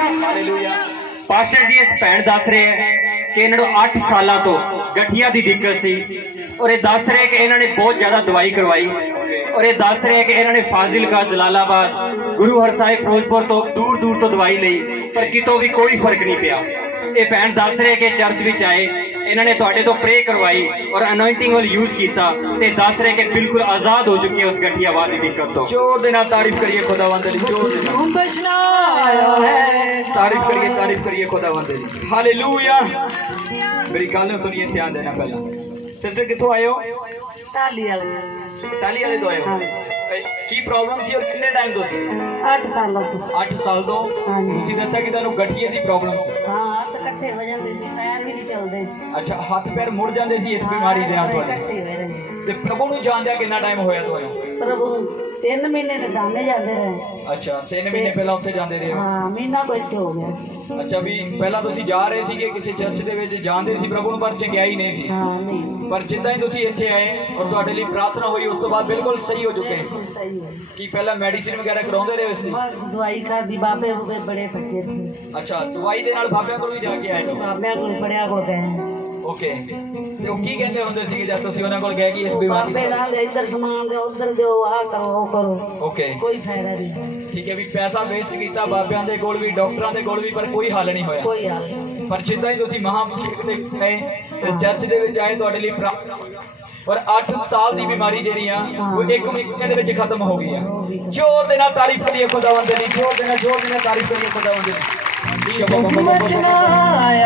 Hallelujah pastor ਜੀ ਇਸ ਭੈਣ ਦੱਸ ਰਹੇ ਹੈ ਕਿ ਇਹਨਾਂ ਨੂੰ 8 ਸਾਲਾਂ ਤੋਂ ਗਠੀਆਂ ਦੀ ਦਿੱਕਤ ਸੀ ਔਰ ਇਹ ਦੱਸ ਰਹੇ ਕਿ ਇਹਨਾਂ ਨੇ ਬਹੁਤ ਜ਼ਿਆਦਾ ਦਵਾਈ ਕਰਵਾਈ ਔਰ ਇਹ ਦੱਸ ਰਹੇ ਕਿ ਇਹਨਾਂ ਨੇ ਫਾਜ਼ਿਲਕਾ ਜਲਾਲਾਬਾਦ ਗੁਰੂ ਹਰਸਾਹਿਬ ਫਿਰੋਜ਼ਪੁਰ ਤੋਂ ਦੂਰ ਦੂਰ ਤੋਂ ਦਵਾਈ ਲਈ ਪਰ ਕਿਤੋਂ ਵੀ ਕੋਈ ਫ਼ਰਕ ਨਹੀਂ ਪਿਆ। ਇਹ ਭੈਣ ਦੱਸ ਰਹੇ ਕਿ ਚਰਚ ਵਿੱਚ ਆਏ ਇਹਨਾਂ ਨੇ ਤੁਹਾਡੇ ਤੋਂ ਪ੍ਰੇ ਕਰਵਾਈ ਔਰ ਅਨੋਇੰਟਿੰਗ ਆਇਲ ਯੂਜ਼ ਕੀਤਾ ਤੇ ਦੱਸ ਰਹੇ ਕਿ ਬਿਲਕੁਲ ਆਜ਼ਾਦ ਹੋ ਚੁੱਕੇ ਉਸ ਗਠੀਆਵਾਦ ਦੀ ਦਿੱਕਤ ਤੋਂ। ਜ਼ੋਰ ਦੇ ਨਾਲ ਤਾਰੀਫ ਕਰੀਏ ਖੁਦਾਵੰਦ ਦੀ ਜ਼ੋਰ ਦੇ ਨਾਲ ਤਾਰੀਫ ਕਰੀਏ ਤਾਰੀਫ ਕਰੀਏ ਖੁਦਾਵੰਦ ਦੀ ਹਾਲੇਲੂਇਆ। ਮੇਰੀ ਗੱਲ ਨੂੰ ਸੁਣੀਏ ਧਿਆਨ ਦੇਣਾ ਪਹਿਲਾਂ। ਸਿਸਟਰ ਕਿੱਥੋਂ ਆਏ ਹੋ? ਤਾਲੀ ਵਾਲੇ। ਟਾਲੀ ਵਾਲੇ ਤੋਂ ਆਏ ਹੋ? ਇਹ ਕੀ ਪ੍ਰੋਬਲਮ ਸੀ ਔਰ ਕਿੰਨੇ ਟਾਈਮ ਤੋਂ ਸੀ? 8 ਸਾਲਾਂ ਤੋਂ। 8 ਸਾਲ ਤੋਂ? ਹਾਂਜੀ। ਤੁਸੀਂ ਦੱਸਿਆ ਕਿ ਤੁਹਾਨੂੰ ਗਠੀਏ ਦੀ ਪ੍ਰੋਬਲਮ ਸੀ। ਹਾਂ ਤਾਂ ਇਕੱਠੇ ਹੋ ਜਾਂਦੇ ਸੀ ਪੈਰ ਵੀ ਨਹੀਂ ਚੱਲਦੇ ਸੀ। ਅੱਛਾ ਹੱਥ ਪੈਰ ਮੁੜ ਜਾਂਦੇ ਸੀ ਇਸ ਬਿਮਾਰੀ ਦੇ ਨਾਲ ਤੁਹਾਡੇ? ਇਕੱਠੇ ਹੋਏ ਰਹੇ ਤੇ ਪ੍ਰਭੂ ਨੂੰ ਜਾਣਦਿਆਂ ਕਿੰਨਾ ਟਾਈਮ ਹੋਇਆ ਤੁਹਾਨੂੰ? ਪ੍ਰਭੂ ਤਿੰਨ ਮਹੀਨੇ ਤੇ ਜਾਣੇ ਜਾਂਦੇ ਰਹੇ। ਅੱਛਾ 3 ਮਹੀਨੇ ਪਹਿਲਾਂ ਉੱਥੇ ਜਾਂਦੇ ਰਹੇ ਹੋ? ਹਾਂ ਮਹੀਨਾ ਕੁ ਇੱਥੇ ਹੋ ਗਿਆ। ਅੱਛਾ ਵੀ ਪਹਿਲਾਂ ਤੁਸੀਂ ਜਾ ਰਹੇ ਸੀਗੇ ਕਿਸੇ ਚਰਚ ਦੇ ਵਿੱਚ ਜਾਂਦੇ ਸੀ ਪ੍ਰਭੂ ਨੂੰ ਪਰ ਚੰਗਿਆਈ ਨਹੀਂ ਸੀ। ਹਾਂ ਨਹੀਂ। ਪਰ ਜਿੱਦਾਂ ਹੀ ਤੁਸੀਂ ਇੱਥੇ ਆਏ ਔਰ ਤੁਹਾਡੇ ਲਈ ਪ੍ਰਾਰਥਨਾ ਹੋਈ ਉਸ ਤੋਂ ਬਾਅਦ ਬਿਲਕੁਲ ਸਹੀ ਹੋ ਚੁੱਕੇ। ਬਿਲਕੁਲ ਸਹੀ ਹੈ ਕੀ ਪਹਿਲਾਂ ਮੈਡੀਸਿਨ ਵਗੈਰਾ ਕਰਾਉਂਦੇ ਰਹੇ ਸੀ? ਬਸ ਦਵਾਈ ਖਾਦੀ ਬਾਬੇ ਉਹਦੇ ਬੜੇ ਸੱਚੇ ਸੀ। ਅੱਛਾ ਦਵਾਈ ਦੇ ਨਾਲ ਬਾਬਿਆਂ ਕੋਲ ਵੀ ਜਾ ਕੇ ਆਏ ਹੋ? ਬਾਬਿਆਂ ਕੋਲ ਬੜਿਆ ਕੋਲ ਗਏ ਓਕੇ ਤੇ ਉਹ ਕੀ ਕਹਿੰਦੇ ਹੁੰਦੇ ਸੀਗੇ ਜਦ ਤੁਸੀਂ ਉਹਨਾਂ ਕੋਲ ਗਏ ਕਿ ਇਸ ਬਿਮਾਰੀ ਬਾਬੇ ਨਾਲ ਇੱਧਰ ਸਮਾਨ ਦੇ ਉੱਧਰ ਦਿਓ ਆਹ ਕਰੋ ਉਹ ਕਰੋ ਓਕੇ ਕੋਈ ਫਾਇਦਾ ਨਹੀਂ ਠੀਕ ਹੈ ਵੀ ਪੈਸਾ ਵੇਸਟ ਕੀਤਾ ਬਾਬਿਆਂ ਦੇ ਕੋਲ ਵੀ ਡਾਕਟਰਾਂ ਦੇ ਕੋਲ ਵੀ ਪਰ ਕੋਈ ਹੱਲ ਨਹੀਂ ਹੋਇਆ ਕੋਈ ਹਾਲ ਨਹੀਂ ਪਰ ਜਿੱਦਾਂ ਹੀ ਤੁਸੀਂ ਮਹਾਂਪੁਰਖ ਦੇ ਗਏ ਤੇ ਚਰਚ ਦੇ ਵਿੱਚ ਆਏ ਤੁਹਾਡੇ ਲਈ। ਔਰ 8 ਸਾਲ ਦੀ ਬਿਮਾਰੀ ਜਿਹੜੀ ਆ ਉਹ ਇੱਕ ਮਹੀਨੇ ਦੇ ਵਿੱਚ ਖਤਮ ਹੋ ਗਈ ਆ ਜ਼ੋਰ ਦੇ ਨਾਲ ਤਾਰੀਫ ਕਰੀਏ ਖੁਦਾਵੰਦ ਦੀ ਜ਼ੋਰ ਦੇ ਨਾਲ ਜ਼ੋਰ ਦੇ ਨਾਲ ਤਾਰੀਫ ਕਰੀਏ ਖੁਦਾਵੰਦ ਦੀ ਏ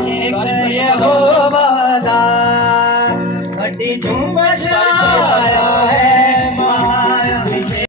ਮਹਾਅਭਿਸ਼ੇਕ ਯਹੋਵਾ ਦਾ ਵੱਡੀ ਝੂਮਸ਼